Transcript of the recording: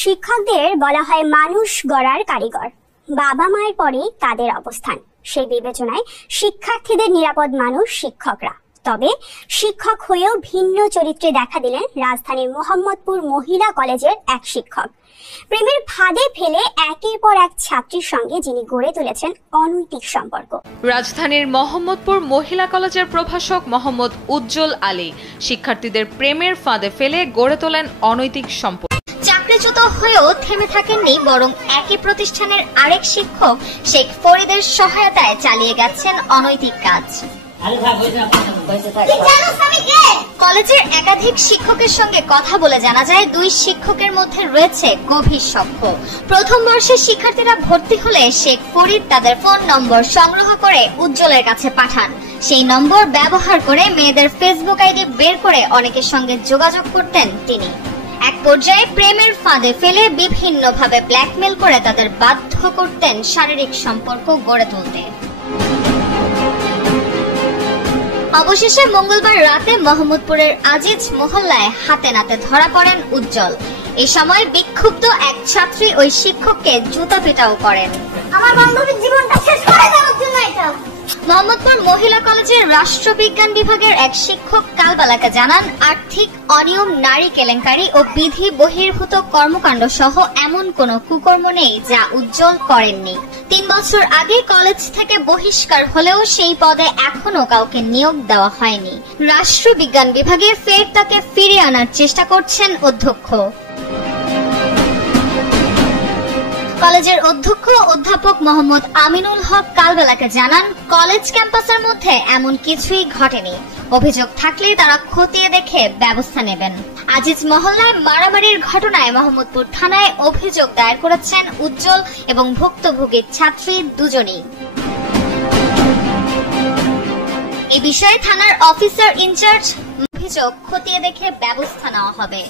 শিক্ষকদের বলা হয় মানুষ গড়ার কারিগর। বাবা মায়ের পরেই তাদের অবস্থান। সেই বিবেচনায় শিক্ষার্থীদের নিরাপদ মানুষ শিক্ষকরা। তবে শিক্ষক হয়েও ভিন্ন চরিত্রে দেখা দিলেন রাজধানীর মোহাম্মদপুর মহিলা কলেজের এক শিক্ষক। প্রেমের ফাঁদে ফেলে একের পর এক ছাত্রীর সঙ্গে যিনি গড়ে তুলেছেন অনৈতিক সম্পর্ক। রাজধানীর মোহাম্মদপুর মহিলা কলেজের প্রভাষক মোহাম্মদ উজ্জ্বল আলী শিক্ষার্থীদের প্রেমের ফাঁদে ফেলে গড়ে তোলেন অনৈতিক সম্পর্ক। চাকরিচ্যুত হয়েও থেমে থাকেননি, বরং একই প্রতিষ্ঠানের আরেক শিক্ষক শেখ ফরিদের সহায়তায় চালিয়ে গেছেন অনৈতিক কাজ। কলেজের একাধিক শিক্ষকের সঙ্গে কথা বলে জানা যায়, দুই শিক্ষকের মধ্যে রয়েছে গভীর সখ্য। প্রথম বর্ষের শিক্ষার্থীরা ভর্তি হলে শেখ ফরিদ তাদের ফোন নম্বর সংগ্রহ করে উজ্জ্বলের কাছে পাঠান। সেই নম্বর ব্যবহার করে মেয়েদের ফেসবুক আইডি বের করে অনেকের সঙ্গে যোগাযোগ করতেন তিনি। এক পর্যায়ে প্রেমের ফাঁদে ফেলে বিভিন্নভাবে ব্ল্যাকমেল করে তাদের বাধ্য করতেন শারীরিক সম্পর্ক গড়ে তুলতে। অবশেষে মঙ্গলবার রাতে মোহাম্মদপুরের আজিজ মহল্লায় হাতে নাতে ধরা পড়েন উজ্জ্বল। এ সময় বিক্ষুব্ধ এক ছাত্রী ওই শিক্ষককে জুতা পেটাও করেন। আমার বান্ধবীর জীবনটা শেষ করে দেওয়ার জন্য এটা। মোহাম্মদপুর মহিলা কলেজের রাষ্ট্রবিজ্ঞান বিভাগের এক শিক্ষক কালবেলাকে জানান, আর্থিক অনিয়ম, নারী কেলেঙ্কারি ও বিধি বহির্ভূত কর্মকাণ্ড সহ এমন কোনো কুকর্ম নেই যা উজ্জ্বল করেননি। 3 বছর আগে কলেজ থেকে বহিষ্কার হলেও সেই পদে এখনো কাউকে নিয়োগ দেওয়া হয়নি। রাষ্ট্রবিজ্ঞান বিভাগে ফের তাকে ফিরিয়ে আনার চেষ্টা করছেন অধ্যক্ষ। কলেজের অধ্যক্ষ অধ্যাপক মোহাম্মদ আমিনুল হক কালবেলাকে জানান, কলেজ ক্যাম্পাসের মধ্যে এমন কিছুই ঘটেনি। অভিযোগ থাকলে তারা খতিয়ে দেখে ব্যবস্থা নেবেন। আজিজ মহল্লায় মারামারির ঘটনায় মোহাম্মদপুর থানায় অভিযোগ দায়ের করেছেন উজ্জ্বল এবং ভুক্তভোগী ছাত্রী দুজনই। এ বিষয়ে থানার অফিসার ইনচার্জ অভিযোগ খতিয়ে দেখে ব্যবস্থা নেওয়া হবে।